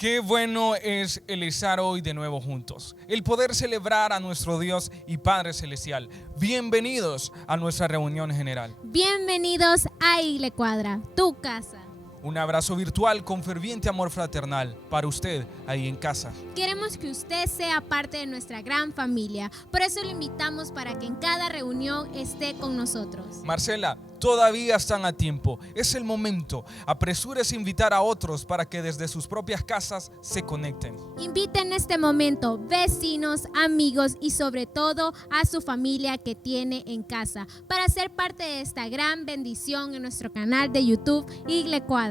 Qué bueno es el estar hoy de nuevo juntos, el poder celebrar a nuestro Dios y Padre Celestial. Bienvenidos a nuestra reunión general. Bienvenidos a Igle Cuadra, tu casa. Un abrazo virtual con ferviente amor fraternal para usted ahí en casa. Queremos que usted sea parte de nuestra gran familia, por eso lo invitamos para que en cada reunión esté con nosotros. Marcela, todavía están a tiempo, es el momento. Apresúrese a invitar a otros para que desde sus propias casas se conecten. Invite en este momento vecinos, amigos y sobre todo a su familia que tiene en casa para ser parte de esta gran bendición en nuestro canal de YouTube Igle Cuadra.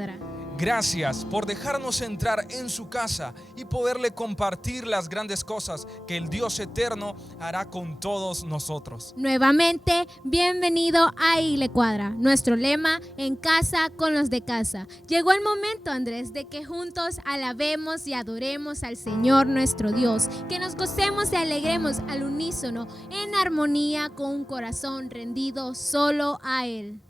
Gracias por dejarnos entrar en su casa y poderle compartir las grandes cosas que el Dios eterno hará con todos nosotros. Nuevamente, bienvenido a Igle Cuadra, nuestro lema en casa con los de casa. Llegó el momento, Andrés, de que juntos alabemos y adoremos al Señor nuestro Dios, que nos gocemos y alegremos al unísono en armonía con un corazón rendido solo a Él.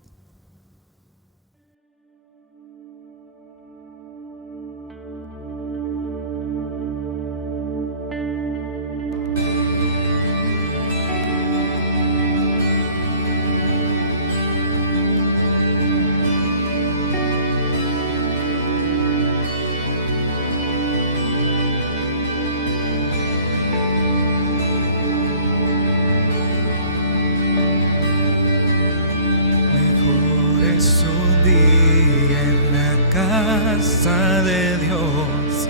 Es un día en la casa de Dios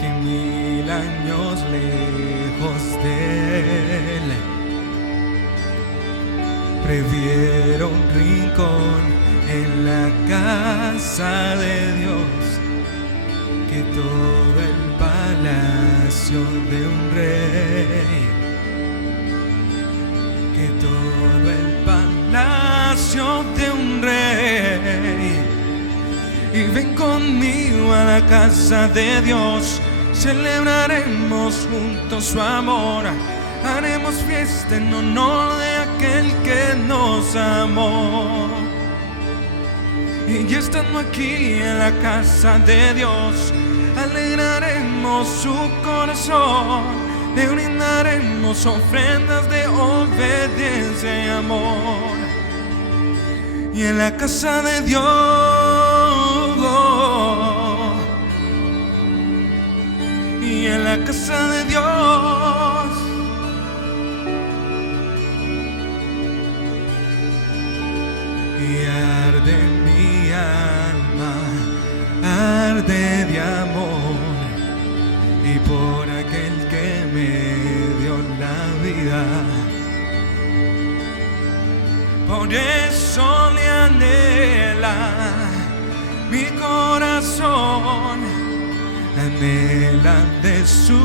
que 1000 años lejos de Él. Prefiero un rincón en la casa de Dios que todo el palacio de un rey, que todo el palacio de un rey. Y ven conmigo a la casa de Dios, celebraremos juntos su amor, haremos fiesta en honor de aquel que nos amó. Y ya estando aquí en la casa de Dios, alegraremos su corazón, le brindaremos ofrendas de obediencia y amor. Y en la casa de Dios, y en la casa de Dios, y arde mi alma, arde de amor, y por aquel que me dio la vida. Por eso le anhela mi corazón, anhela de su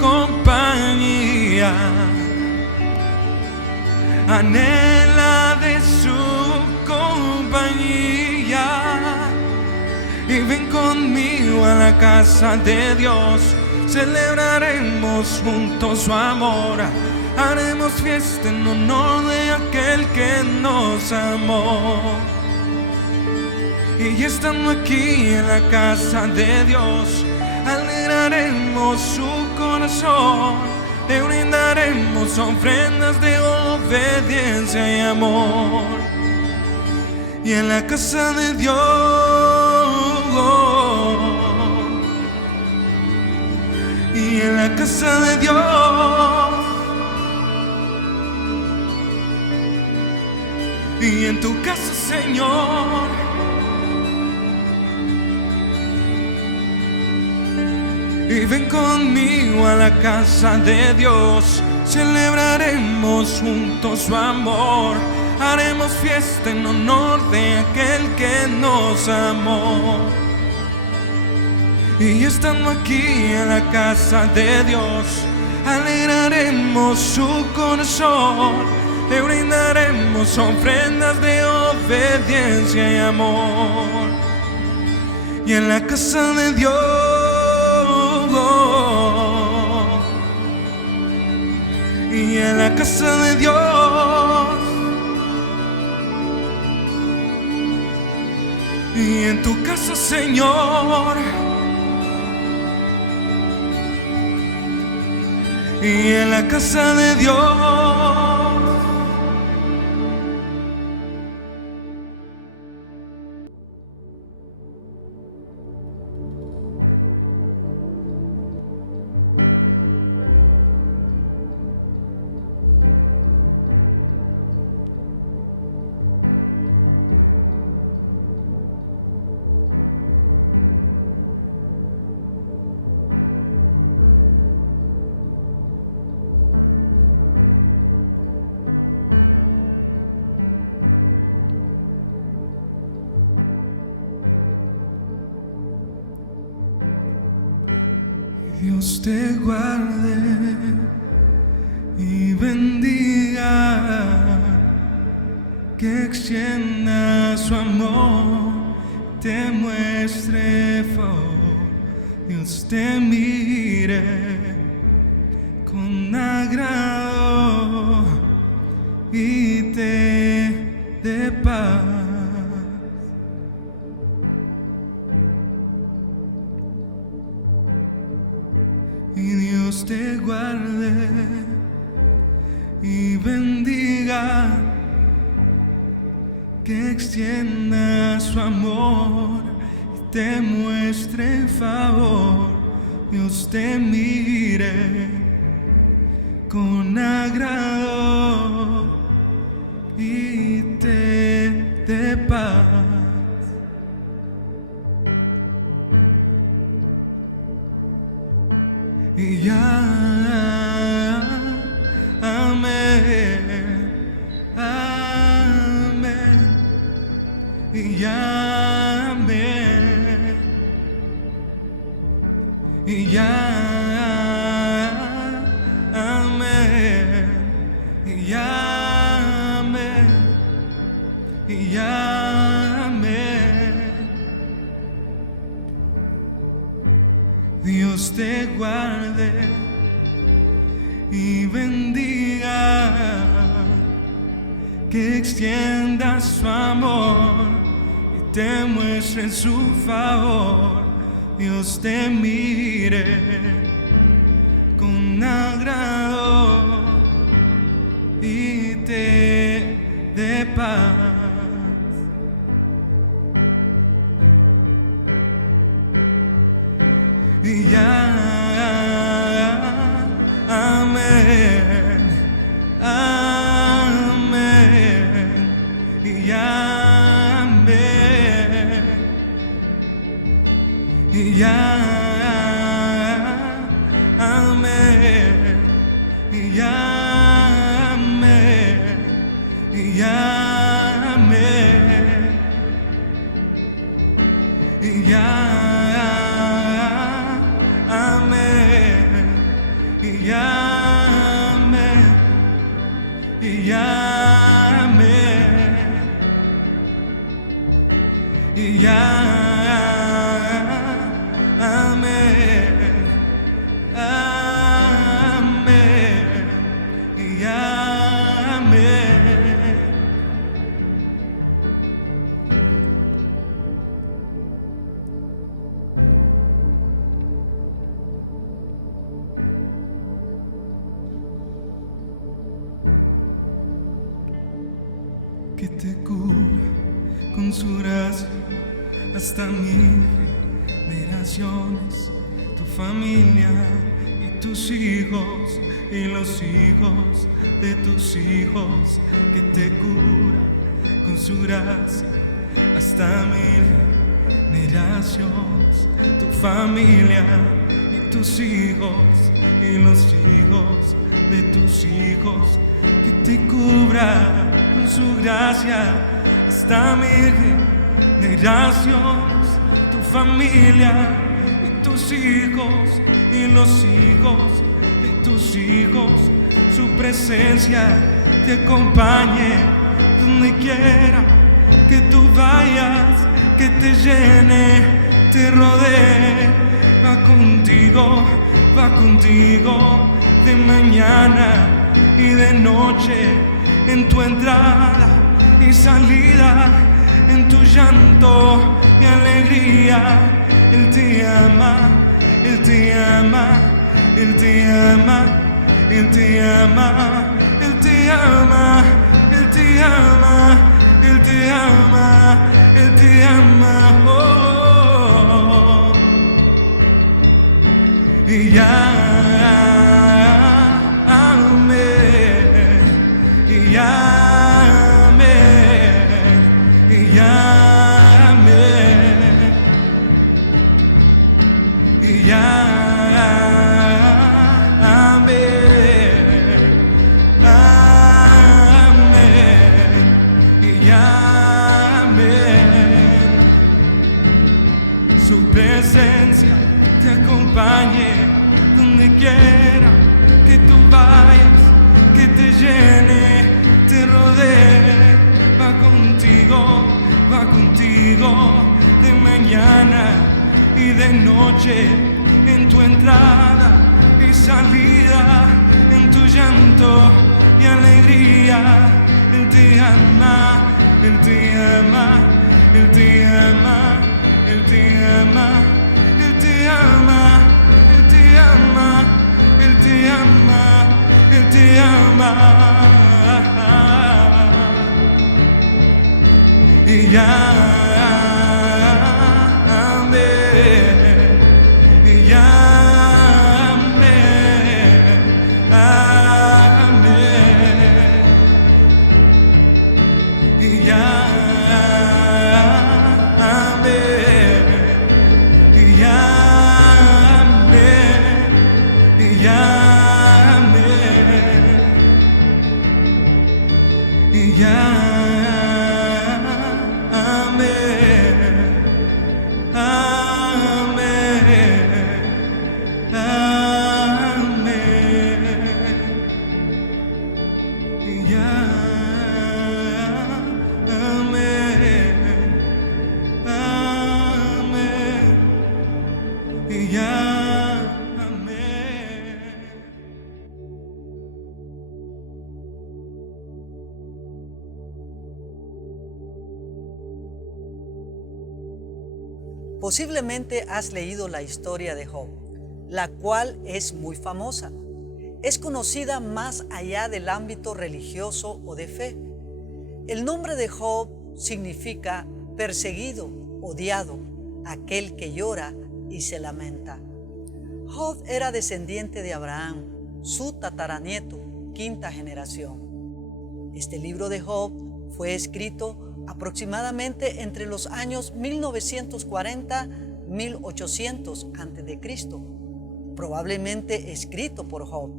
compañía, anhela de su compañía. Y ven conmigo a la casa de Dios, celebraremos juntos su amor, haremos fiesta en honor de aquel que nos amó. Y ya estando aquí en la casa de Dios, alegraremos su corazón, le brindaremos ofrendas de obediencia y amor. Y en la casa de Dios, y en la casa de Dios, y en tu casa, Señor, y ven conmigo a la casa de Dios, celebraremos juntos su amor, haremos fiesta en honor de aquel que nos amó. Y estando aquí en la casa de Dios, alegraremos su corazón, le brindaremos ofrendas de obediencia y amor. Y en la casa de Dios, y en la casa de Dios, y en tu casa, Señor, y en la casa de Dios. Dios te guarde y bendiga, que extienda su amor, te muestre favor. Dios te mire con agrado y te dé paz. Y Dios te guarde y bendiga, que extienda su amor y te muestre favor. Dios te mire con agrado y te dé paz. Y ya, amén, amén, y ya, amén, y ya, amén, y ya, amén, y ya, amén. Dios te guarde y bendiga, que extienda su amor y te muestre su favor. Dios te mire con agrado y te dé paz. Y ya, amén, amén, y ya, amén, y ya, amén, y ya, amén, y ya, amén, y ya. Y ya, amén, y ya, amén, y ya, amén, amén, y ya, amén. Que te cubra con su gracia hasta 1000 generaciones, tu familia y tus hijos y los hijos de tus hijos. Que te cubra con su gracia hasta 1000 generaciones, tu familia y tus hijos y los hijos de tus hijos. Que te cubra con su gracia hasta 1000 generaciones, tu familia y tus hijos y los hijos de tus hijos. Su presencia te acompañe donde quiera que tú vayas, que te llene, te rodee. Va contigo de mañana y de noche, en tu entrada y salida, en tu llanto y alegría. Él te ama, Él te ama, Él te ama, Él te ama, Él te ama, Él te ama, Él te ama, Él te ama. Oh, y ya, amén, y ya, amén, y ya, amén, y ya. Su presencia te acompañe donde quiera que tú vayas, que te llene, te rodee, va contigo de mañana y de noche, en tu entrada y salida, en tu llanto y alegría. Él te ama, Él te ama, Él te ama. Él te ama, Él te ama, Él te ama, Él te ama, Él te ama. Y ya, amén, y ya, amén, amén, y ya. Y ya, amén, amén, amén, y ya, amén, amén, y ya. Posiblemente has leído la historia de Job, la cual es muy famosa. Es conocida más allá del ámbito religioso o de fe. El nombre de Job significa perseguido, odiado, aquel que llora y se lamenta. Job era descendiente de Abraham, su tataranieto, quinta generación. Este libro de Job fue escrito aproximadamente entre los años 1940-1800 a.C., probablemente escrito por Job,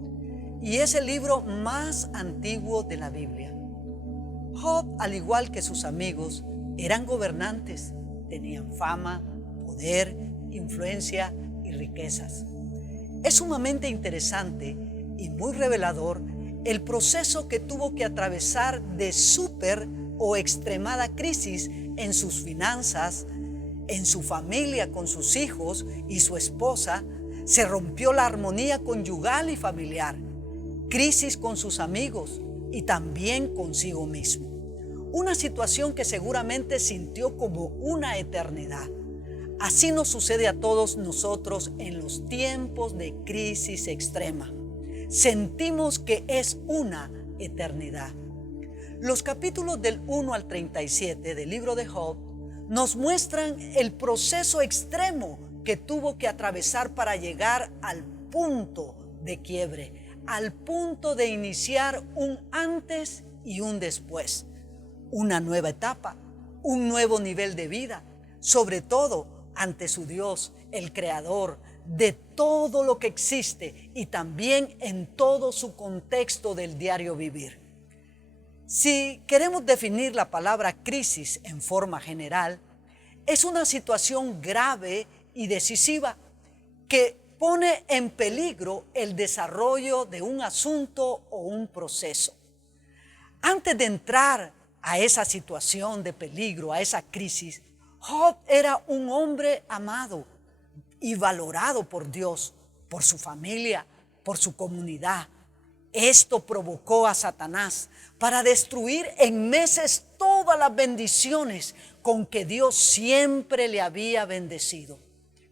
y es el libro más antiguo de la Biblia. Job, al igual que sus amigos, eran gobernantes, tenían fama, poder, influencia y riquezas. Es sumamente interesante y muy revelador el proceso que tuvo que atravesar de súper o extremada crisis en sus finanzas, en su familia con sus hijos y su esposa. Se rompió la armonía conyugal y familiar, crisis con sus amigos y también consigo mismo. Una situación que seguramente sintió como una eternidad. Así nos sucede a todos nosotros en los tiempos de crisis extrema. Sentimos que es una eternidad. Los capítulos del 1 al 37 del libro de Job nos muestran el proceso extremo que tuvo que atravesar para llegar al punto de quiebre, al punto de iniciar un antes y un después, una nueva etapa, un nuevo nivel de vida, sobre todo ante su Dios, el Creador de todo lo que existe y también en todo su contexto del diario vivir. Si queremos definir la palabra crisis en forma general, es una situación grave y decisiva que pone en peligro el desarrollo de un asunto o un proceso. Antes de entrar a esa situación de peligro, a esa crisis, Job era un hombre amado y valorado por Dios, por su familia, por su comunidad. Esto provocó a Satanás para destruir en meses todas las bendiciones con que Dios siempre le había bendecido,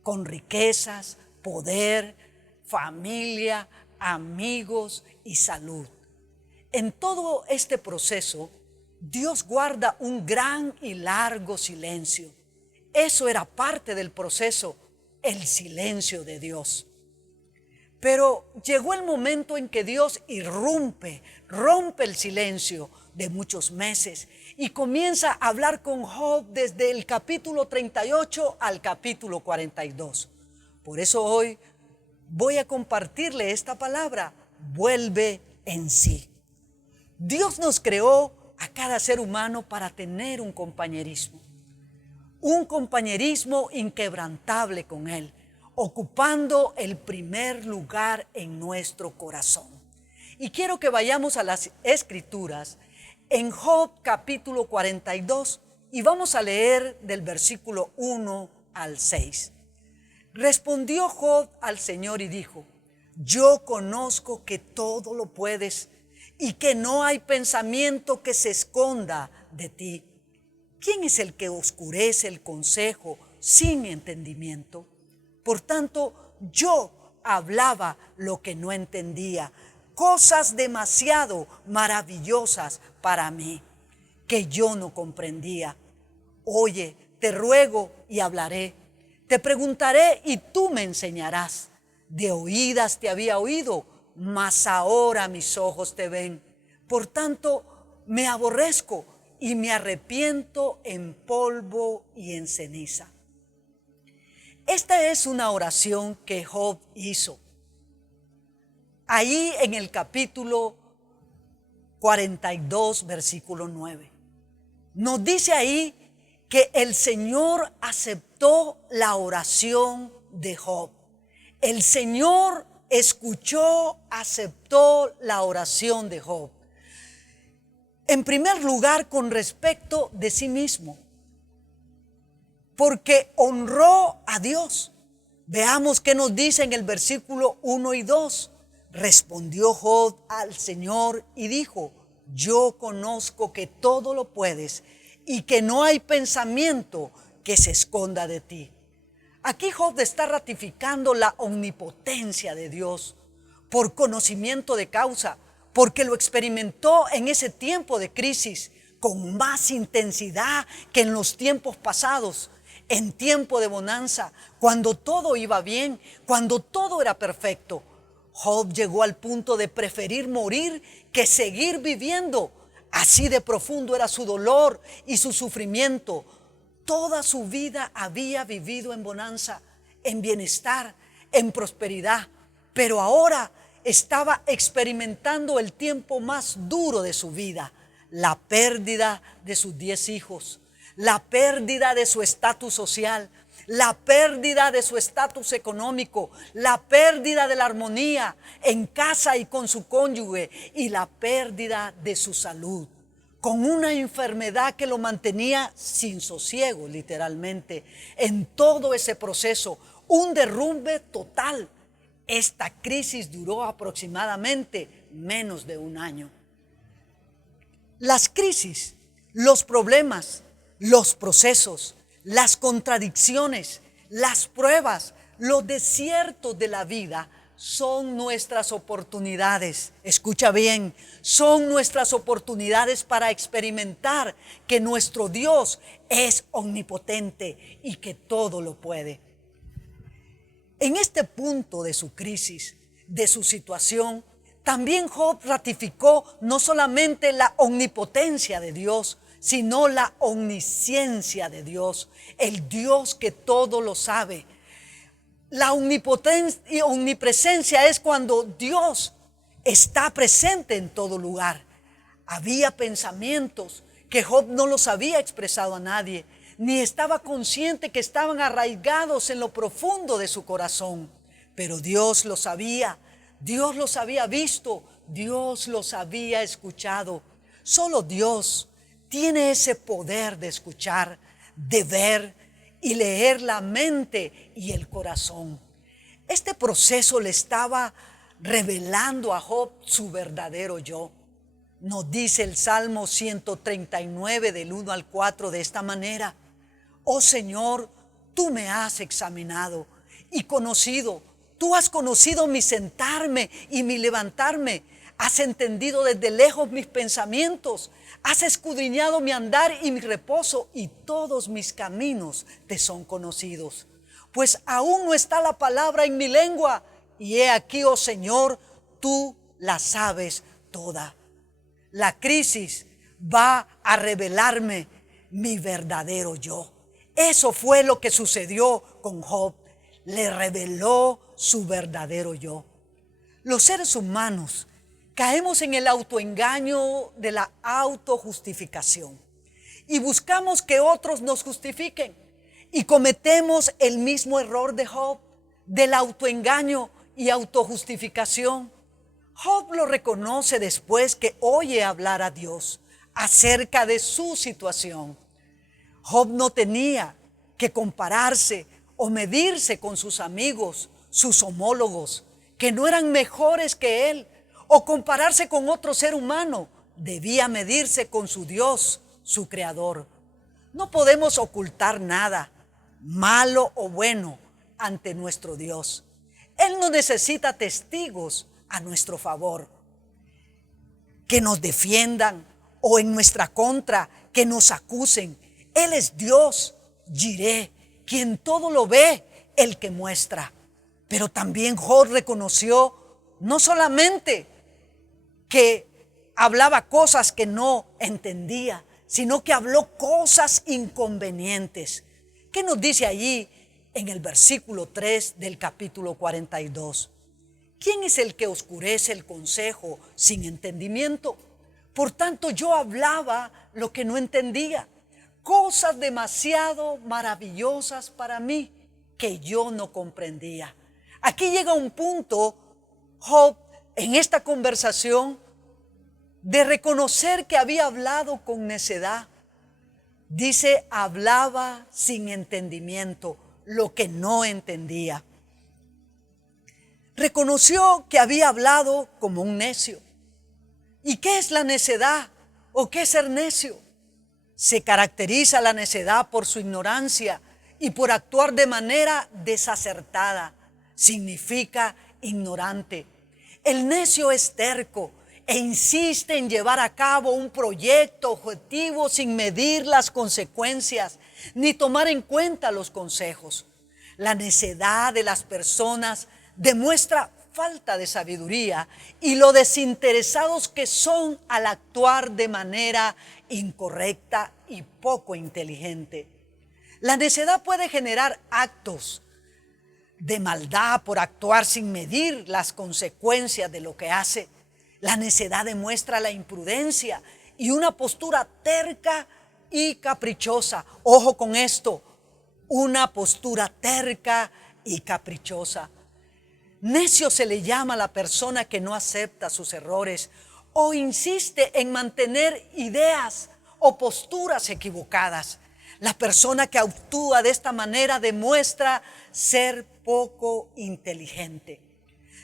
con riquezas, poder, familia, amigos y salud. En todo este proceso, Dios guarda un gran y largo silencio. Eso era parte del proceso, el silencio de Dios. Pero llegó el momento en que Dios rompe el silencio de muchos meses y comienza a hablar con Job desde el capítulo 38 al capítulo 42. Por eso hoy voy a compartirle esta palabra: vuelve en sí. Dios nos creó a cada ser humano para tener un compañerismo inquebrantable con Él, ocupando el primer lugar en nuestro corazón. Y quiero que vayamos a las Escrituras en Job capítulo 42 y vamos a leer del versículo 1 al 6. Respondió Job al Señor y dijo: yo conozco que todo lo puedes y que no hay pensamiento que se esconda de ti. ¿Quién es el que oscurece el consejo sin entendimiento? Por tanto, yo hablaba lo que no entendía, cosas demasiado maravillosas para mí, que yo no comprendía. Oye, te ruego y hablaré, te preguntaré y tú me enseñarás. De oídas te había oído, mas ahora mis ojos te ven. Por tanto, me aborrezco y me arrepiento en polvo y en ceniza. Esta es una oración que Job hizo. Ahí en el capítulo 42, versículo 9. Nos dice ahí que el Señor aceptó la oración de Job. El Señor escuchó, aceptó la oración de Job. En primer lugar, con respecto de sí mismo, porque honró a Dios. Veamos qué nos dice en el versículo 1 y 2. Respondió Job al Señor y dijo: yo conozco que todo lo puedes y que no hay pensamiento que se esconda de ti. Aquí Job está ratificando la omnipotencia de Dios por conocimiento de causa, porque lo experimentó en ese tiempo de crisis con más intensidad que en los tiempos pasados, en tiempo de bonanza, cuando todo iba bien, cuando todo era perfecto. Job llegó al punto de preferir morir que seguir viviendo. Así de profundo era su dolor y su sufrimiento. Toda su vida había vivido en bonanza, en bienestar, en prosperidad, pero ahora estaba experimentando el tiempo más duro de su vida: la pérdida de sus 10 hijos, la pérdida de su estatus social, la pérdida de su estatus económico, la pérdida de la armonía en casa y con su cónyuge y la pérdida de su salud, con una enfermedad que lo mantenía sin sosiego, literalmente, en todo ese proceso, un derrumbe total. Esta crisis duró aproximadamente menos de un año. Las crisis, los problemas, los procesos, las contradicciones, las pruebas, los desiertos de la vida son nuestras oportunidades. Escucha bien, son nuestras oportunidades para experimentar que nuestro Dios es omnipotente y que todo lo puede. En este punto de su crisis, de su situación, también Job ratificó no solamente la omnipotencia de Dios, sino la omnisciencia de Dios, el Dios que todo lo sabe. La omnipotencia y omnipresencia es cuando Dios está presente en todo lugar. Había pensamientos que Job no los había expresado a nadie, ni estaba consciente que estaban arraigados en lo profundo de su corazón. Pero Dios lo sabía, Dios los había visto, Dios los había escuchado. Solo Dios tiene ese poder de escuchar, de ver y leer la mente y el corazón. Este proceso le estaba revelando a Job su verdadero yo. Nos dice el Salmo 139 del 1 al 4 de esta manera: oh Señor, tú me has examinado y conocido. Tú has conocido mi sentarme y mi levantarme. Has entendido desde lejos mis pensamientos. Has escudriñado mi andar y mi reposo, y todos mis caminos te son conocidos. Pues aún no está la palabra en mi lengua, y he aquí, oh Señor, tú la sabes toda. La crisis va a revelarme mi verdadero yo. Eso fue lo que sucedió con Job. Le reveló su verdadero yo. Los seres humanos caemos en el autoengaño de la autojustificación y buscamos que otros nos justifiquen, y cometemos el mismo error de Job, del autoengaño y autojustificación. Job lo reconoce después que oye hablar a Dios acerca de su situación. Job no tenía que compararse o medirse con sus amigos, sus homólogos, que no eran mejores que él, o compararse con otro ser humano. Debía medirse con su Dios, su Creador. No podemos ocultar nada, malo o bueno, ante nuestro Dios. Él no necesita testigos a nuestro favor, que nos defiendan, o en nuestra contra, que nos acusen. Él es Dios, Jireh, quien todo lo ve, el que muestra. Pero también Job reconoció no solamente que hablaba cosas que no entendía, sino que habló cosas inconvenientes. ¿Qué nos dice allí en el versículo 3 del capítulo 42? ¿Quién es el que oscurece el consejo sin entendimiento? Por tanto, yo hablaba lo que no entendía, cosas demasiado maravillosas para mí que yo no comprendía. Aquí llega un punto, Job, en esta conversación, de reconocer que había hablado con necedad. Dice, hablaba sin entendimiento, lo que no entendía. Reconoció que había hablado como un necio. ¿Y qué es la necedad? ¿O qué es ser necio? Se caracteriza la necedad por su ignorancia y por actuar de manera desacertada. Significa ignorante. El necio es terco e insiste en llevar a cabo un proyecto objetivo sin medir las consecuencias ni tomar en cuenta los consejos. La necedad de las personas demuestra falta de sabiduría y lo desinteresados que son al actuar de manera incorrecta y poco inteligente. La necedad puede generar actos de maldad por actuar sin medir las consecuencias de lo que hace. La necedad demuestra la imprudencia y una postura terca y caprichosa. Ojo con esto, una postura terca y caprichosa. Necio se le llama a la persona que no acepta sus errores o insiste en mantener ideas o posturas equivocadas. La persona que actúa de esta manera demuestra ser poco inteligente.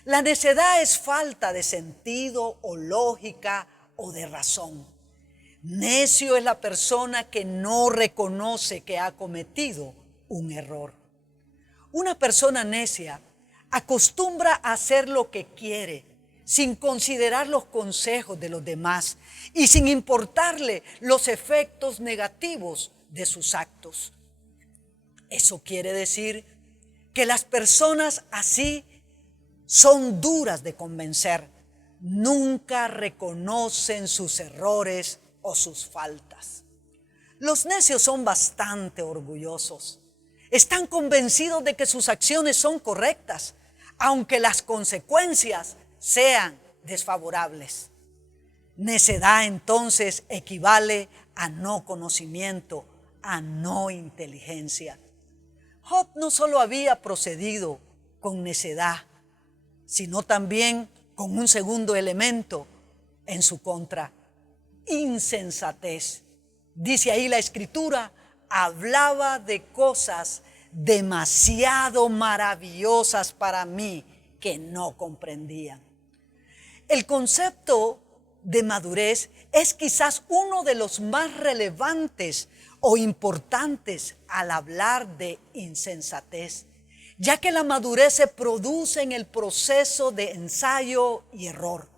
La necedad es falta de sentido o lógica o de razón. Necio es la persona que no reconoce que ha cometido un error. Una persona necia acostumbra a hacer lo que quiere sin considerar los consejos de los demás y sin importarle los efectos negativos de sus actos. Eso quiere decir que las personas así son duras de convencer, nunca reconocen sus errores o sus faltas. Los necios son bastante orgullosos. Están convencidos de que sus acciones son correctas, aunque las consecuencias sean desfavorables. Necedad entonces equivale a no conocimiento, a no inteligencia. Job no solo había procedido con necedad, sino también con un segundo elemento en su contra, insensatez. Dice ahí la Escritura, hablaba de cosas demasiado maravillosas para mí que no comprendía. El concepto de madurez es quizás uno de los más relevantes o importantes al hablar de insensatez. ya que la madurez se produce en el proceso de ensayo y error.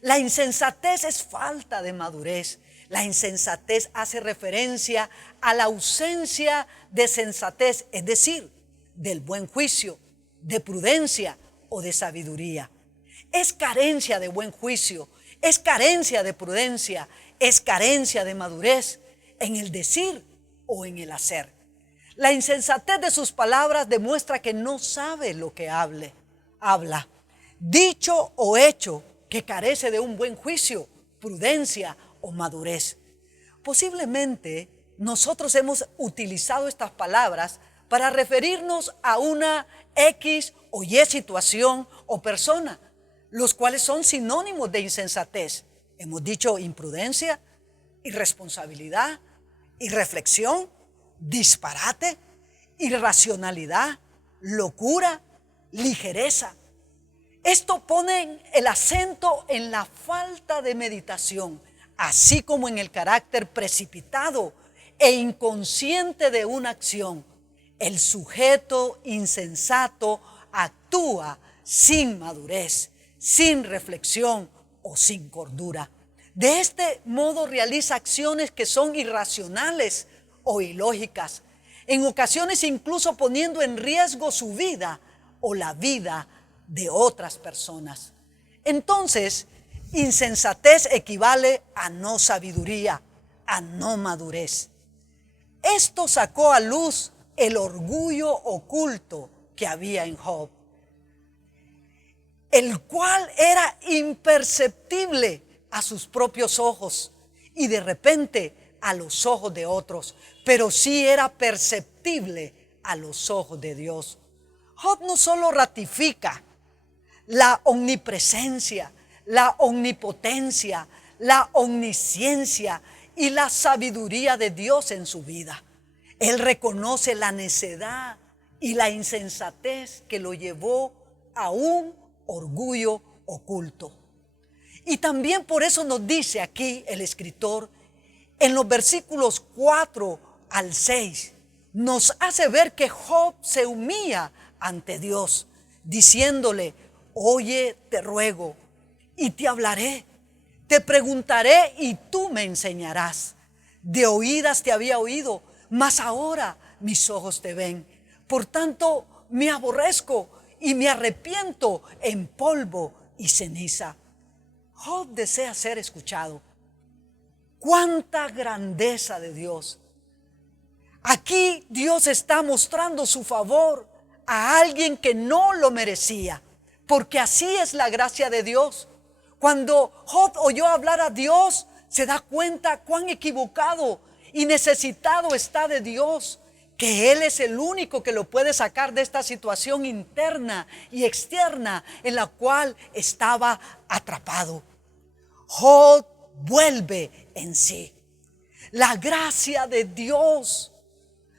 La insensatez es falta de madurez. La insensatez hace referencia a la ausencia de sensatez, es decir, del buen juicio, de prudencia o de sabiduría. Es carencia de buen juicio, es carencia de prudencia, es carencia de madurez en el decir o en el hacer. La insensatez de sus palabras demuestra que no sabe lo que habla. Dicho o hecho que carece de un buen juicio, prudencia o madurez. Posiblemente nosotros hemos utilizado estas palabras para referirnos a una X o Y situación o persona, los cuales son sinónimos de insensatez. Hemos dicho imprudencia, irresponsabilidad, irreflexión, disparate, irracionalidad, locura, ligereza. Esto pone el acento en la falta de meditación, así como en el carácter precipitado e inconsciente de una acción. El sujeto insensato actúa sin madurez, sin reflexión o sin cordura. De este modo realiza acciones que son irracionales o ilógicas, en ocasiones incluso poniendo en riesgo su vida o la vida de otras personas. Entonces, insensatez equivale a no sabiduría, a no madurez. Esto sacó a luz el orgullo oculto que había en Job, el cual era imperceptible a sus propios ojos y de repente a los ojos de otros, pero sí era perceptible a los ojos de Dios. Job no solo ratifica la omnipresencia, la omnipotencia, la omnisciencia y la sabiduría de Dios en su vida. Él reconoce la necedad y la insensatez que lo llevó a un orgullo oculto. Y también por eso nos dice aquí el escritor, en los versículos 4 al 6, nos hace ver que Job se humilla ante Dios, diciéndole: oye, te ruego, y te hablaré, te preguntaré y tú me enseñarás. De oídas te había oído, mas ahora mis ojos te ven. Por tanto, me aborrezco y me arrepiento en polvo y ceniza. Job desea ser escuchado. ¡Cuánta grandeza de Dios! Aquí Dios está mostrando su favor a alguien que no lo merecía, porque así es la gracia de Dios. Cuando Job oyó hablar a Dios, se da cuenta cuán equivocado y necesitado está de Dios, que Él es el único que lo puede sacar de esta situación interna y externa en la cual estaba atrapado. Job vuelve en sí. La gracia de Dios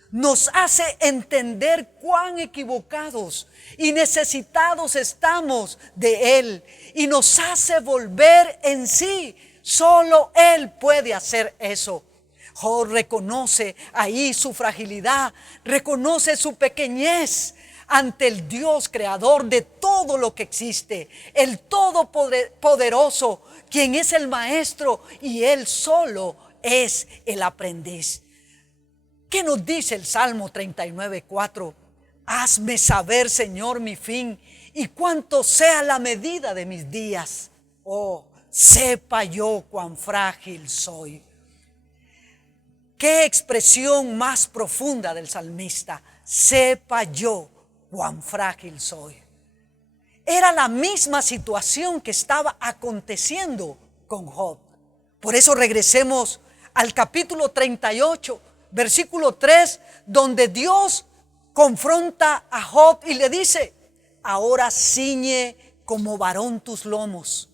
nos hace entender cuán equivocados y necesitados estamos de Él y nos hace volver en sí. Solo Él puede hacer eso. Job reconoce ahí su fragilidad, reconoce su pequeñez ante el Dios creador de todo lo que existe, el todopoderoso, quien es el maestro y Él solo es el aprendiz. ¿Qué nos dice el Salmo 39:4? Hazme saber, Señor, mi fin y cuánto sea la medida de mis días. Oh, sepa yo cuán frágil soy. Qué expresión más profunda del salmista. Sepa yo cuán frágil soy. Era la misma situación que estaba aconteciendo con Job. Por eso regresemos al capítulo 38, versículo 3, donde Dios confronta a Job y le dice: ahora ciñe como varón tus lomos.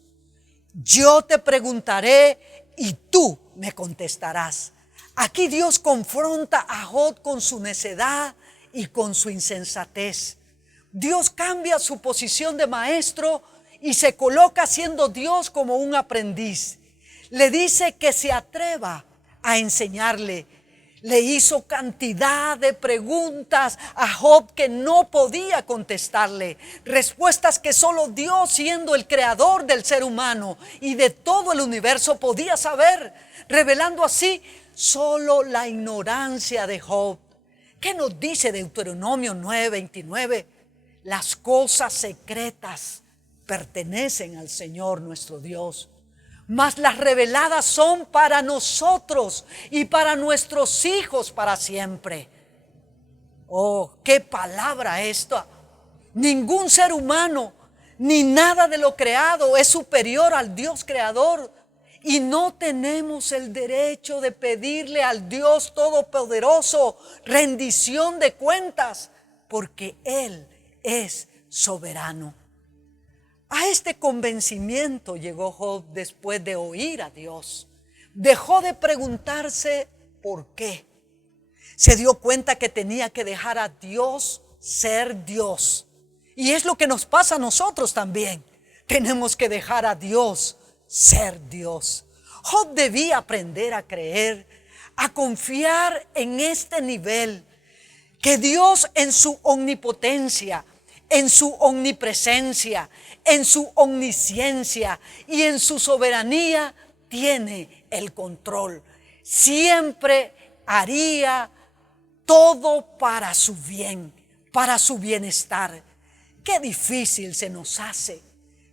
Yo te preguntaré y tú me contestarás. Aquí Dios confronta a Job con su necedad y con su insensatez. Dios cambia su posición de maestro y se coloca siendo Dios como un aprendiz. Le dice que se atreva a enseñarle. Le hizo cantidad de preguntas a Job que no podía contestarle. Respuestas que solo Dios, siendo el creador del ser humano y de todo el universo, podía saber, revelando así solo la ignorancia de Job. ¿Qué nos dice Deuteronomio 9:29? Las cosas secretas pertenecen al Señor nuestro Dios, mas las reveladas son para nosotros y para nuestros hijos para siempre. Oh, qué palabra esta. Ningún ser humano ni nada de lo creado es superior al Dios creador, y no tenemos el derecho de pedirle al Dios todopoderoso rendición de cuentas, porque Él es soberano. A este convencimiento llegó Job después de oír a Dios. Dejó de preguntarse por qué. Se dio cuenta que tenía que dejar a Dios ser Dios. Y es lo que nos pasa a nosotros también. Tenemos que dejar a Dios ser Dios. Job debía aprender a creer, a confiar en este nivel, que Dios en su omnipotencia, en su omnipresencia, en su omnisciencia y en su soberanía tiene el control. Siempre haría todo para su bien, para su bienestar. Qué difícil se nos hace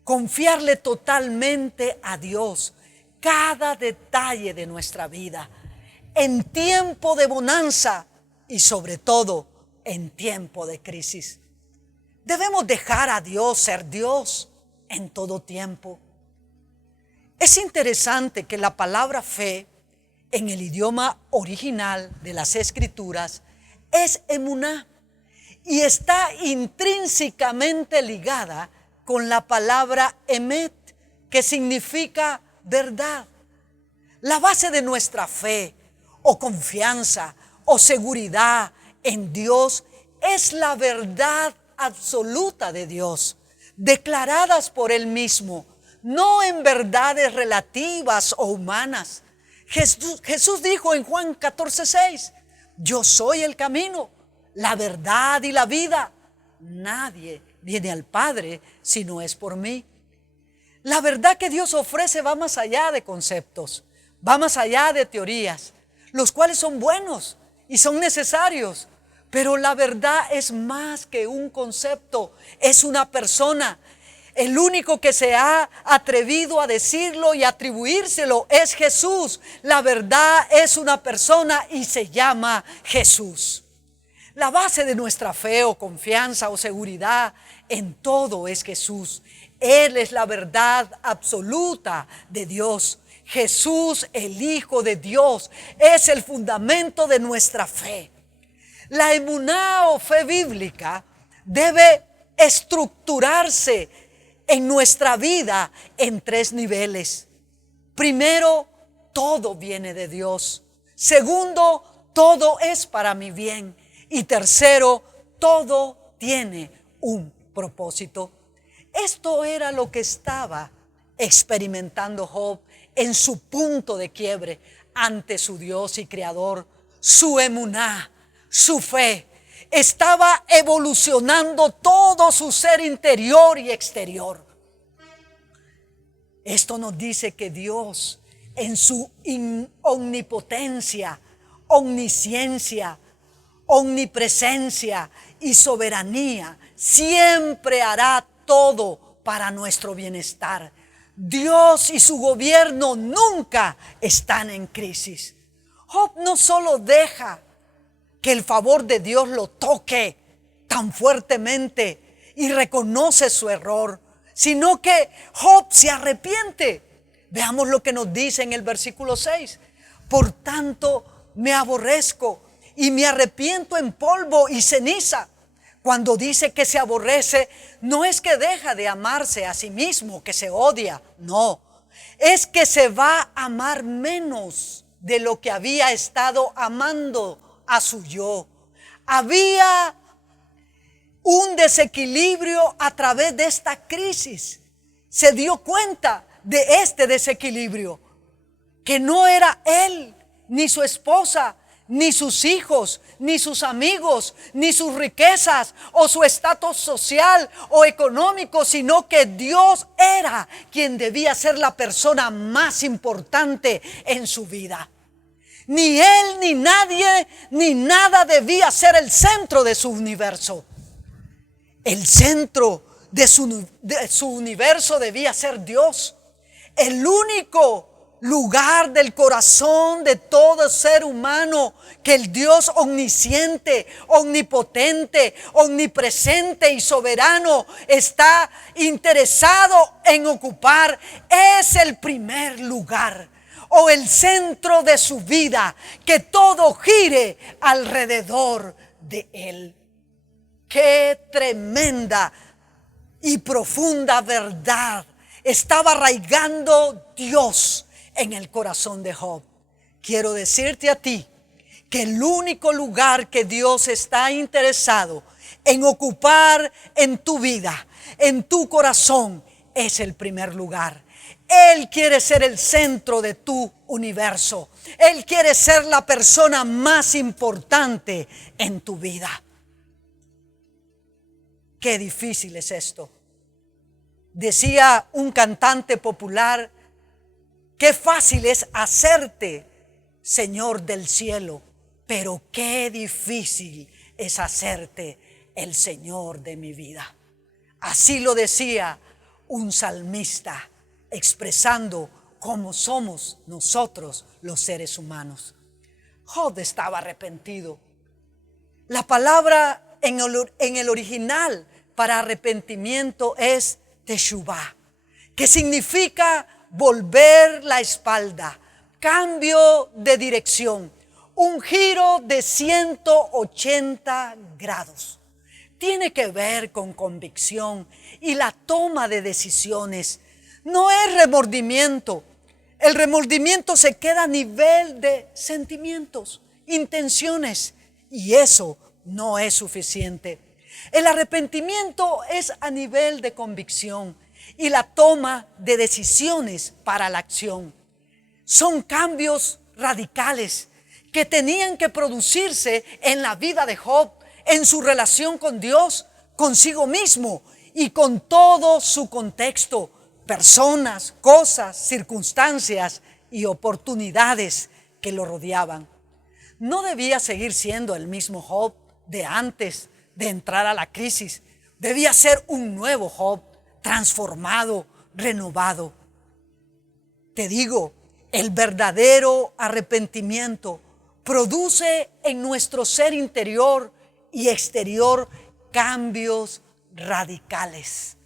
confiarle totalmente a Dios cada detalle de nuestra vida, en tiempo de bonanza y sobre todo en tiempo de crisis. Debemos dejar a Dios ser Dios en todo tiempo. Es interesante que la palabra fe en el idioma original de las Escrituras es emuná y está intrínsecamente ligada con la palabra emet, que significa verdad. La base de nuestra fe o confianza o seguridad en Dios es la verdad absoluta de Dios, declaradas por Él mismo, no en verdades relativas o humanas. Jesús dijo en Juan 14:6, yo soy el camino, la verdad y la vida. Nadie viene al Padre si no es por mí. La verdad que Dios ofrece va más allá de conceptos, va más allá de teorías, los cuales son buenos y son necesarios. Pero la verdad es más que un concepto, es una persona. El único que se ha atrevido a decirlo y atribuírselo es Jesús. La verdad es una persona y se llama Jesús. La base de nuestra fe o confianza o seguridad en todo es Jesús. Él es la verdad absoluta de Dios. Jesús, el Hijo de Dios, es el fundamento de nuestra fe. La emuná o fe bíblica debe estructurarse en nuestra vida en 3 niveles. Primero, todo viene de Dios. Segundo, todo es para mi bien. Y tercero, todo tiene un propósito. Esto era lo que estaba experimentando Job en su punto de quiebre ante su Dios y Creador. Su emuná, su fe, estaba evolucionando todo su ser interior y exterior. Esto nos dice que Dios, en su omnipotencia, omnisciencia, omnipresencia y soberanía, siempre hará todo para nuestro bienestar. Dios y su gobierno nunca están en crisis. Job no solo deja que el favor de Dios lo toque tan fuertemente y reconoce su error, sino que Job se arrepiente. Veamos lo que nos dice en el versículo 6. Por tanto me aborrezco y me arrepiento en polvo y ceniza. Cuando dice que se aborrece, no es que deja de amarse a sí mismo, que se odia, no. Es que se va a amar menos de lo que había estado amando a su yo. Había un desequilibrio a través de esta crisis. Se dio cuenta de este desequilibrio, que no era él, ni su esposa, ni sus hijos, ni sus amigos, ni sus riquezas o su estatus social o económico, sino que Dios era quien debía ser la persona más importante en su vida. Ni él, ni nadie, ni nada debía ser el centro de su universo. El centro de su universo debía ser Dios. El único lugar del corazón de todo ser humano que el Dios omnisciente, omnipotente, omnipresente y soberano está interesado en ocupar es el primer lugar o el centro de su vida, que todo gire alrededor de él. Qué tremenda y profunda verdad estaba arraigando Dios en el corazón de Job. Quiero decirte a ti que el único lugar que Dios está interesado en ocupar en tu vida, en tu corazón, es el primer lugar. Él quiere ser el centro de tu universo. Él quiere ser la persona más importante en tu vida. Qué difícil es esto. Decía un cantante popular: qué fácil es hacerte Señor del cielo, pero qué difícil es hacerte el Señor de mi vida. Así lo decía un salmista, expresando cómo somos nosotros los seres humanos. Job estaba arrepentido. La palabra en el original para arrepentimiento es teshuvah, que significa volver la espalda, cambio de dirección, un giro de 180 grados. Tiene que ver con convicción y la toma de decisiones. No es remordimiento. El remordimiento se queda a nivel de sentimientos, intenciones, y eso no es suficiente. El arrepentimiento es a nivel de convicción y la toma de decisiones para la acción. Son cambios radicales que tenían que producirse en la vida de Job, en su relación con Dios, consigo mismo y con todo su contexto, personas, cosas, circunstancias y oportunidades que lo rodeaban. No debía seguir siendo el mismo Job de antes de entrar a la crisis. Debía ser un nuevo Job, transformado, renovado. Te digo, el verdadero arrepentimiento produce en nuestro ser interior y exterior cambios radicales,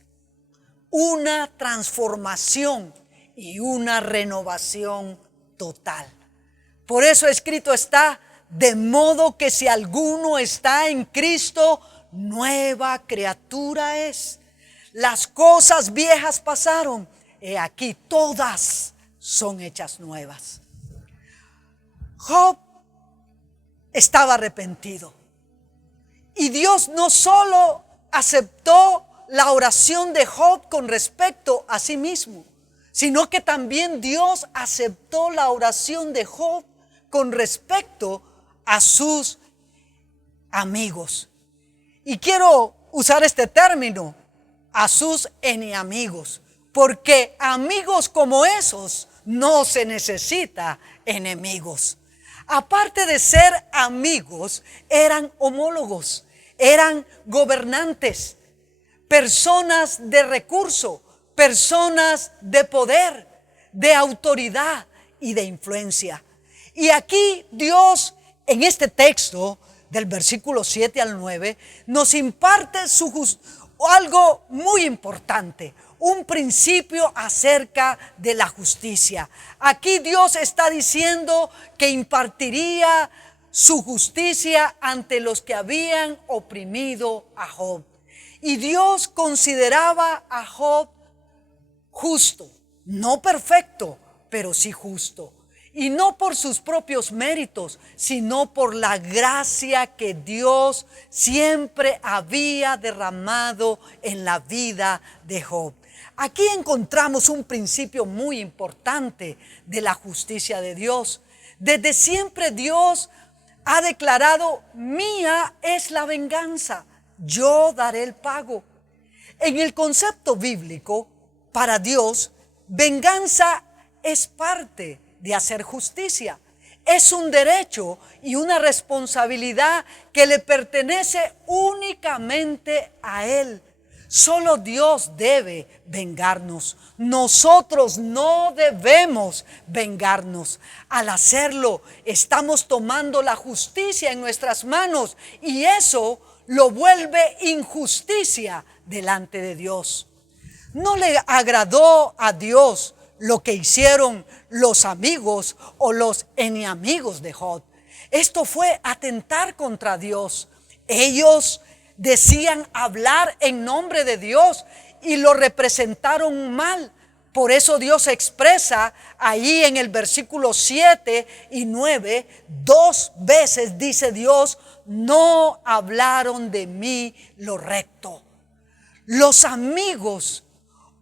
una transformación y una renovación total. Por eso escrito está: de modo que si alguno está en Cristo, nueva criatura es. Las cosas viejas pasaron, he aquí todas son hechas nuevas. Job estaba arrepentido. Y Dios no solo aceptó la oración de Job con respecto a sí mismo, sino que también Dios aceptó la oración de Job con respecto a sus amigos. Y quiero usar este término, a sus enemigos, porque amigos como esos no se necesita enemigos. Aparte de ser amigos, eran homólogos, eran gobernantes, personas de recurso, personas de poder, de autoridad y de influencia. Y aquí Dios, en este texto del versículo 7 al 9, nos imparte algo muy importante, un principio acerca de la justicia. Aquí Dios está diciendo que impartiría su justicia ante los que habían oprimido a Job. Y Dios consideraba a Job justo, no perfecto, pero sí justo. Y no por sus propios méritos, sino por la gracia que Dios siempre había derramado en la vida de Job. Aquí encontramos un principio muy importante de la justicia de Dios. Desde siempre Dios ha declarado: mía es la venganza, yo daré el pago. En el concepto bíblico, para Dios, venganza es parte de hacer justicia. Es un derecho y una responsabilidad que le pertenece únicamente a Él. Solo Dios debe vengarnos. Nosotros no debemos vengarnos. Al hacerlo, estamos tomando la justicia en nuestras manos y eso lo vuelve injusticia delante de Dios. No le agradó a Dios lo que hicieron los amigos o los enemigos de Job. Esto fue atentar contra Dios. Ellos decían hablar en nombre de Dios y lo representaron mal. Por eso Dios expresa ahí en el versículo 7 y 9, 2 veces dice Dios: no hablaron de mí lo recto. Los amigos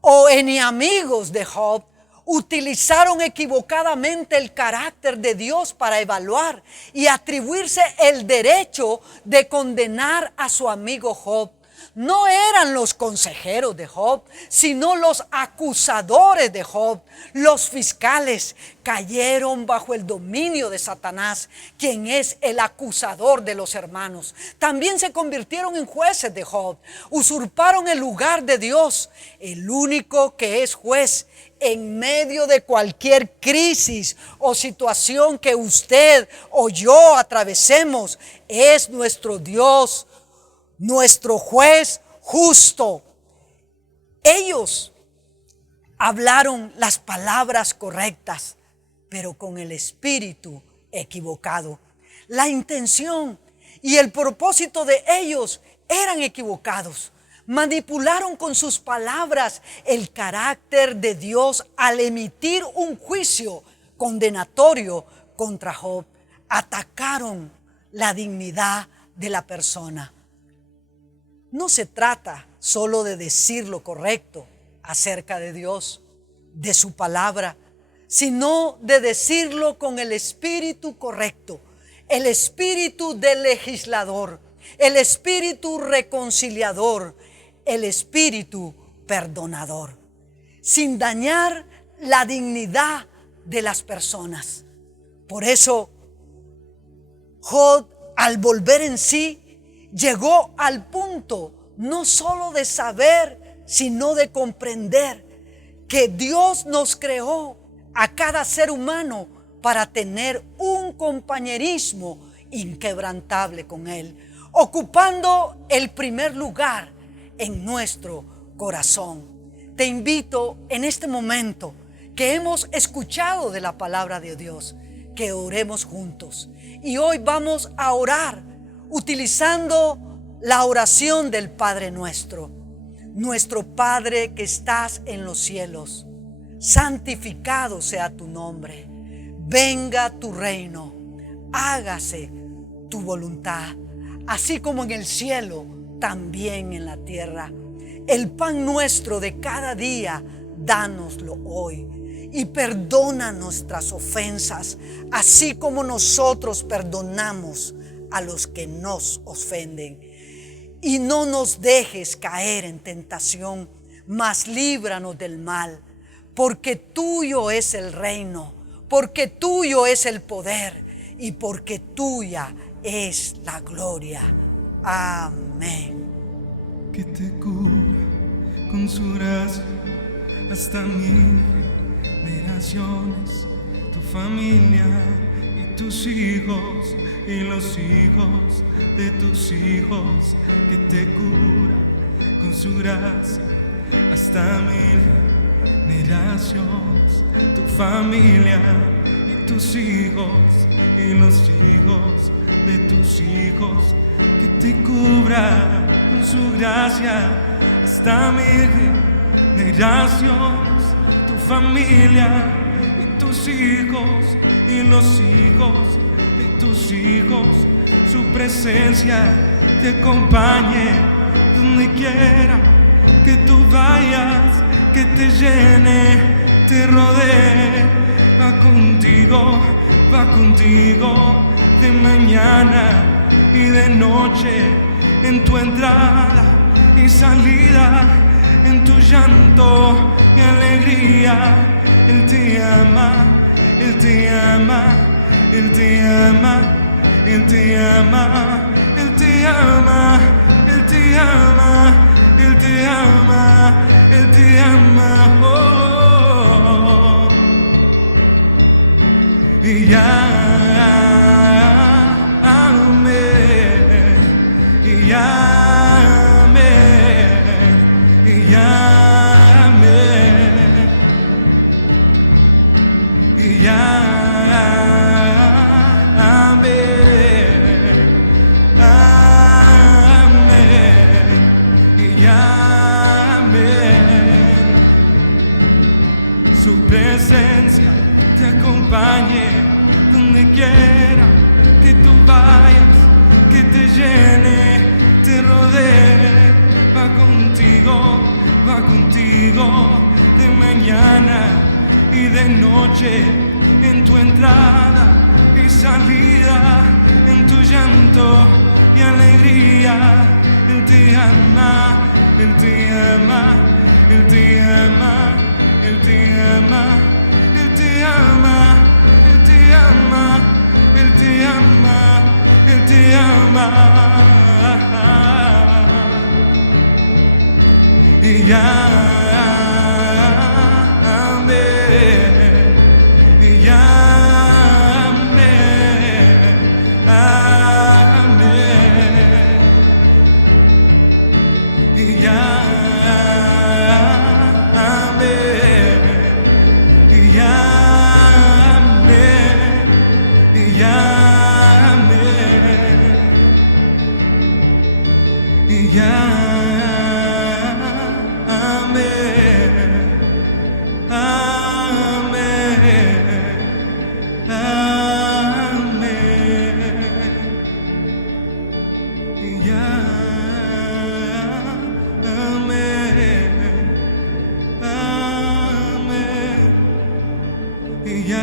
o enemigos de Job utilizaron equivocadamente el carácter de Dios para evaluar y atribuirse el derecho de condenar a su amigo Job. No eran los consejeros de Job, sino los acusadores de Job. Los fiscales cayeron bajo el dominio de Satanás, quien es el acusador de los hermanos. También se convirtieron en jueces de Job. Usurparon el lugar de Dios, el único que es juez en medio de cualquier crisis o situación que usted o yo atravesemos. Es nuestro Dios, nuestro juez justo. Ellos hablaron las palabras correctas, pero con el espíritu equivocado. La intención y el propósito de ellos eran equivocados. Manipularon con sus palabras el carácter de Dios al emitir un juicio condenatorio contra Job. Atacaron la dignidad de la persona. No se trata solo de decir lo correcto acerca de Dios, de su palabra, sino de decirlo con el espíritu correcto, el espíritu del legislador, el espíritu reconciliador, el espíritu perdonador, sin dañar la dignidad de las personas. Por eso, Job, al volver en sí, llegó al punto no solo de saber, sino de comprender que Dios nos creó a cada ser humano para tener un compañerismo inquebrantable con Él, ocupando el primer lugar en nuestro corazón. Te invito en este momento que hemos escuchado de la palabra de Dios, que oremos juntos. Y hoy vamos a orar utilizando la oración del Padre Nuestro. Nuestro Padre que estás en los cielos, santificado sea tu nombre. Venga tu reino, hágase tu voluntad, así como en el cielo, también en la tierra. El pan nuestro de cada día, dánoslo hoy. Y perdona nuestras ofensas, así como nosotros perdonamos a los que nos ofenden. Y no nos dejes caer en tentación, mas líbranos del mal, porque tuyo es el reino, porque tuyo es el poder y porque tuya es la gloria. Amén. Que te cubra con su gracia hasta 1000 generaciones, tu familia y tus hijos y los hijos de tus hijos. Que te cubra con su gracia hasta 1000 generaciones, tu familia y tus hijos y los hijos de tus hijos. Que te cubra con su gracia hasta 1000 generaciones, tu familia y tus hijos y los hijos de tus hijos. Su presencia te acompañe donde quiera que tú vayas, que te llene, te rodee. Va contigo, va contigo, de mañana y de noche, en tu entrada y salida, en tu llanto y alegría. Él te ama, Él te ama, Él te ama, Él te ama, Él te ama, Él te ama, Él te ama, Él te ama. Oh, y amén, y amén, y amén, y amén, amén, y amén. Su presencia te acompañe donde quiera que tú vayas, que te llene, te rodee. Va contigo de mañana y de noche, en tu entrada y salida, en tu llanto y alegría. Él te ama, Él te ama, Él te ama, Él te ama, Él te ama, Él te ama, Él te ama, Él te ama. Y amén, y amén, amén, y amén, y amén, y amén, y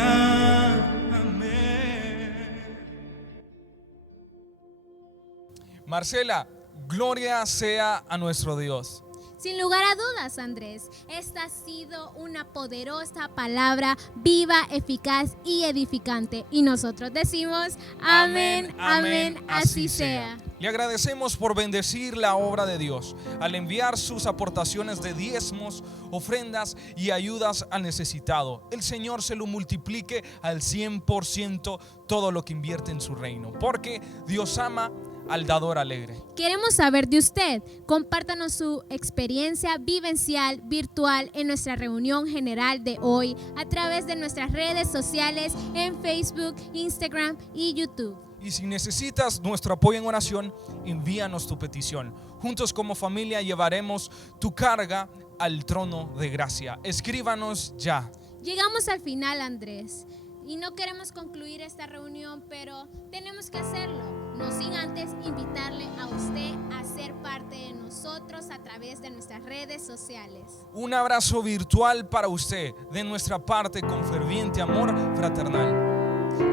Marcela, gloria sea a nuestro Dios. Sin lugar a dudas, Andrés, esta ha sido una poderosa palabra viva, eficaz y edificante. Y nosotros decimos, amén, amén, así sea. Le agradecemos por bendecir la obra de Dios al enviar sus aportaciones de diezmos, ofrendas y ayudas al necesitado. El Señor se lo multiplique al 100% todo lo que invierte en su reino, porque Dios ama al dador alegre. Queremos saber de usted. Compártanos su experiencia vivencial virtual en nuestra reunión general de hoy a través de nuestras redes sociales en Facebook, Instagram y YouTube. Y si necesitas nuestro apoyo en oración, envíanos tu petición. Juntos como familia llevaremos tu carga al trono de gracia. Escríbanos ya. Llegamos al final, Andrés, y no queremos concluir esta reunión, pero tenemos que hacerlo, no sin antes invitarle a usted a ser parte de nosotros a través de nuestras redes sociales. Un abrazo virtual para usted de nuestra parte con ferviente amor fraternal.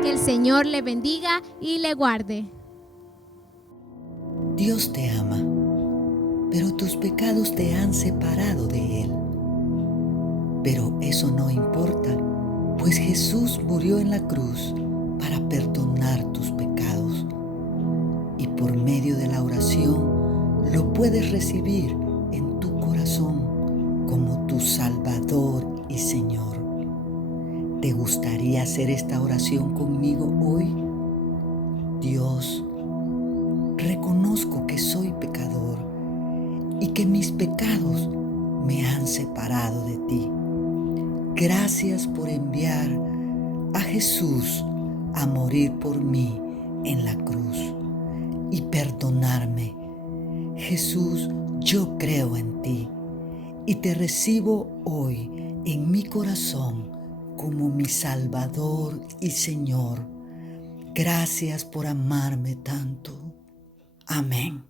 Que el Señor le bendiga y le guarde. Dios te ama, pero tus pecados te han separado de Él. Pero eso no importa, pues Jesús murió en la cruz para perdonar tus pecados. Y por medio de la oración lo puedes recibir en tu corazón como tu Salvador y Señor. ¿Te gustaría hacer esta oración conmigo hoy? Dios, reconozco que soy pecador y que mis pecados me han separado de ti. Gracias por enviar a Jesús a morir por mí en la cruz y perdonarme. Jesús, yo creo en ti y te recibo hoy en mi corazón como mi Salvador y Señor. Gracias por amarme tanto. Amén.